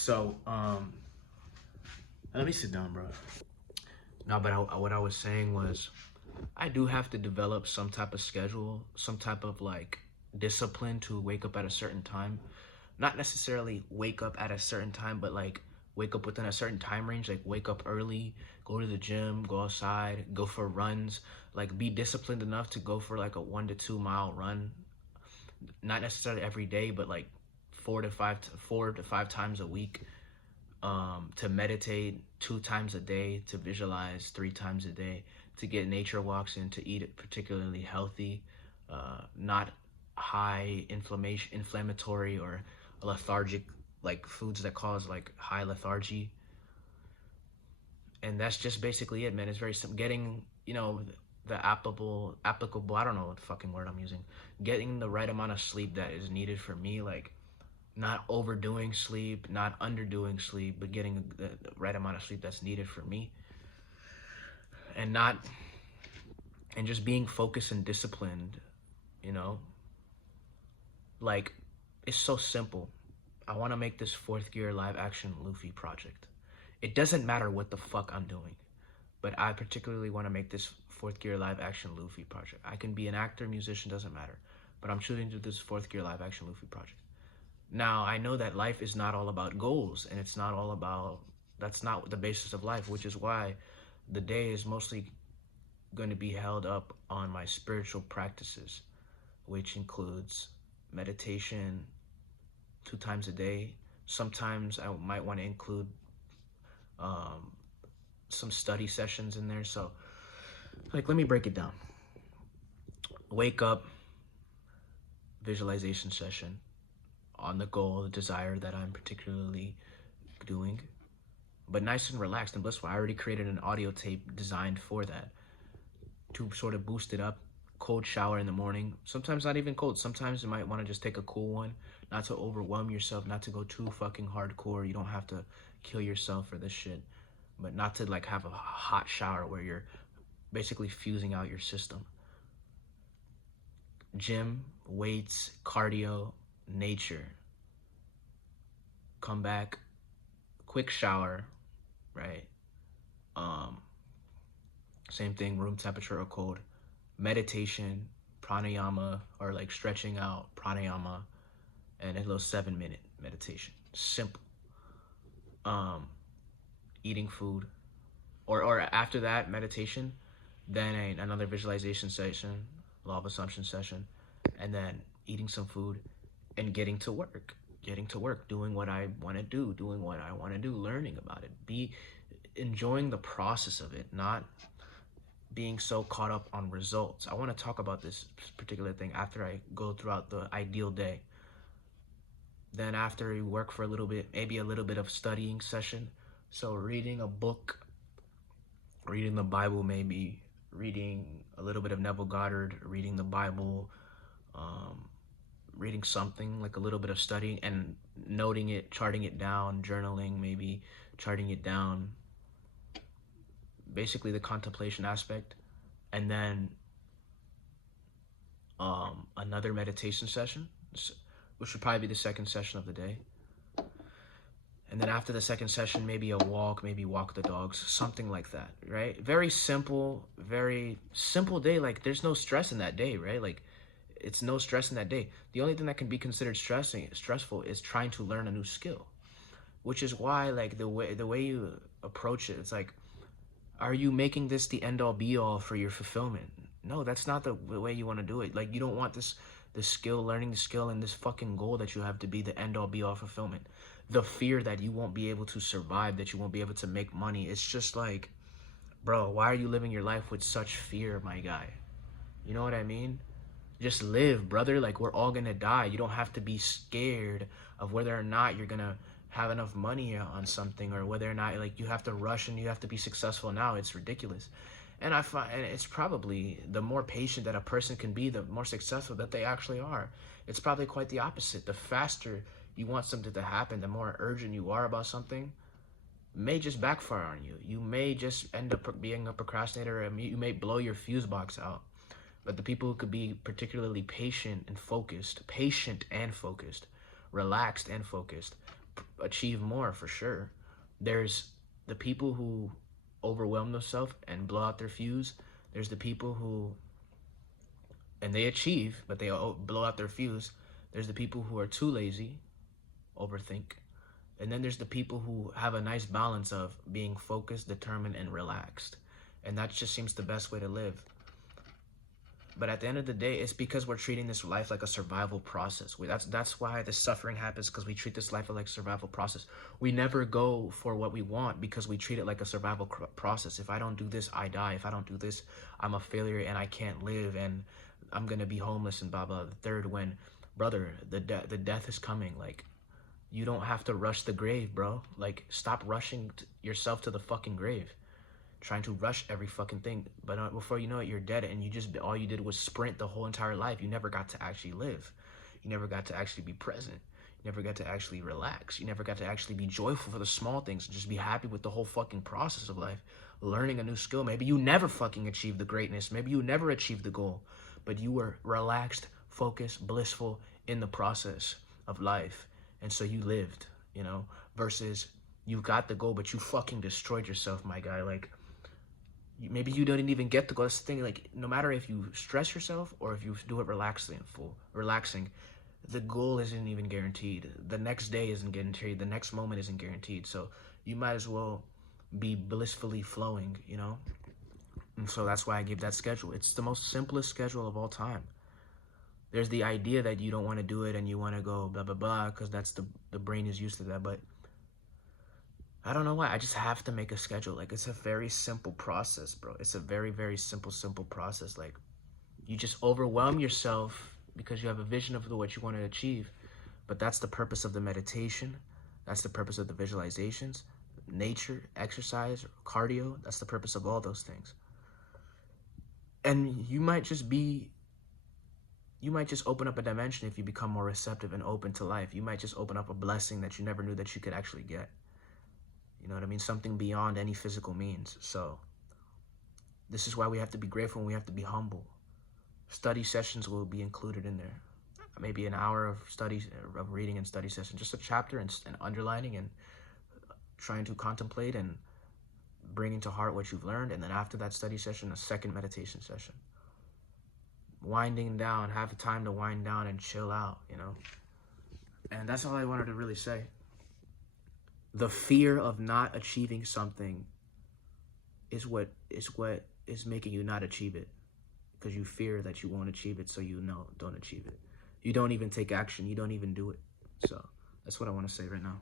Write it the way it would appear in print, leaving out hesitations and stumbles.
So, let me sit down, bro. No, but what I was saying was, I do have to develop some type of schedule, some type of like discipline to wake up at a certain time. Not necessarily wake up at a certain time, but like wake up within a certain time range. Like wake up early, go to the gym, go outside, go for runs. Like be disciplined enough to go for like a 1 to 2 mile run. Not necessarily every day, but like 4 to 5 times a week. To meditate 2 times a day, to visualize 3 times a day, to get nature walks in, to eat it particularly healthy, not high inflammatory or lethargic, like foods that cause like high lethargy. And that's just basically it, man. It's very simple. Getting, the applicable, I don't know what fucking word I'm using. Getting the right amount of sleep that is needed for me, like not overdoing sleep, not underdoing sleep, but getting the right amount of sleep that's needed for me, and not and just being focused and disciplined, you know? Like it's so simple. I want to make this fourth gear live action Luffy project. It doesn't matter what the fuck I'm doing, but I particularly want to make this fourth gear live action Luffy project. I can be an actor, musician, doesn't matter, but I'm shooting to this fourth gear live action Luffy project. Now, I know that life is not all about goals, and it's not all about, that's not the basis of life, which is why the day is mostly going to be held up on my spiritual practices, which includes meditation 2 times a day. Sometimes I might want to include some study sessions in there. So, like, let me break it down. Wake up, visualization session on the goal, the desire that I'm particularly doing, but nice and relaxed and blissful. I already created an audio tape designed for that to sort of boost it up. Cold shower in the morning. Sometimes not even cold. Sometimes you might want to just take a cool one, not to overwhelm yourself, not to go too fucking hardcore. You don't have to kill yourself for this shit, but not to like have a hot shower where you're basically fusing out your system. Gym, weights, cardio, nature. Come back, quick shower, right? Same thing, room temperature or cold. Meditation, pranayama, or like stretching out, pranayama, and a little 7-minute meditation. Simple. Eating food, or after that meditation, then another visualization session, law of assumption session, and then eating some food and getting to work, doing what I want to do, learning about it, be enjoying the process of it, not being so caught up on results. I want to talk about this particular thing after I go throughout the ideal day. Then after you work for a little bit, maybe a little bit of studying session. So reading a book, reading the Bible, maybe reading a little bit of Neville Goddard, reading the Bible, reading something, like a little bit of studying and noting it, charting it down, journaling, maybe charting it down. Basically the contemplation aspect. And then another meditation session, which would probably be the second session of the day. And then after the second session, maybe a walk, maybe walk the dogs, something like that, right? Very simple day. Like there's no stress in that day, right? Like it's no stress in that day. The only thing that can be considered stressful is trying to learn a new skill, which is why like the way you approach it, it's like, are you making this the end all be all for your fulfillment? No, that's not the way you want to do it. Like you don't want learning the skill and this fucking goal that you have to be the end all be all fulfillment. The fear that you won't be able to survive, that you won't be able to make money. It's just like, bro, why are you living your life with such fear, my guy? You know what I mean? Just live, brother. Like we're all gonna die. You don't have to be scared of whether or not you're gonna have enough money on something, or whether or not like you have to rush and you have to be successful now. It's ridiculous. And I find, and it's probably the more patient that a person can be, the more successful that they actually are. It's probably quite the opposite. The faster you want something to happen, the more urgent you are about something, may just backfire on you. You may just end up being a procrastinator, and you may blow your fuse box out. But the people who could be particularly patient and focused, relaxed and focused, achieve more for sure. There's the people who overwhelm themselves and blow out their fuse. There's the people who, and they achieve, but they blow out their fuse. There's the people who are too lazy, overthink. And then there's the people who have a nice balance of being focused, determined, and relaxed. And that just seems the best way to live. But at the end of the day, it's because we're treating this life like a survival process. That's why the suffering happens, because we treat this life like a survival process. We never go for what we want because we treat it like a survival process. If I don't do this, I die. If I don't do this, I'm a failure and I can't live and I'm gonna be homeless and blah blah. The third, when brother, the death is coming. Like, you don't have to rush the grave, bro. Like, stop rushing yourself to the fucking grave, trying to rush every fucking thing. But before you know it, you're dead, and all you did was sprint the whole entire life. You never got to actually live. You never got to actually be present. You never got to actually relax. You never got to actually be joyful for the small things and just be happy with the whole fucking process of life. Learning a new skill. Maybe you never fucking achieved the greatness. Maybe you never achieved the goal, but you were relaxed, focused, blissful in the process of life. And so you lived, versus you got the goal, but you fucking destroyed yourself, my guy. Like, maybe you didn't even get the goal. That's the thing. Like, no matter if you stress yourself or if you do it relaxing, the goal isn't even guaranteed. The next day isn't guaranteed. The next moment isn't guaranteed. So you might as well be blissfully flowing, And so that's why I gave that schedule. It's the most simplest schedule of all time. There's the idea that you don't want to do it and you want to go blah, blah, blah, because that's the brain is used to that. But I don't know why. I just have to make a schedule. Like, it's a very simple process, bro. It's a very, very simple process. Like, you just overwhelm yourself because you have a vision of what you want to achieve. But that's the purpose of the meditation. That's the purpose of the visualizations, nature, exercise, cardio. That's the purpose of all those things. And you might just open up a dimension if you become more receptive and open to life. You might just open up a blessing that you never knew that you could actually get. You know what I mean? Something beyond any physical means. So this is why we have to be grateful and we have to be humble. Study sessions will be included in there. Maybe an hour of studies, of reading and study session, just a chapter and underlining and trying to contemplate and bringing to heart what you've learned. And then after that study session, a second meditation session. Winding down, have time to wind down and chill out, And that's all I wanted to really say. The fear of not achieving something is what is making you not achieve it, because you fear that you won't achieve it, so don't achieve it. You don't even take action. You don't even do it. So that's what I want to say right now.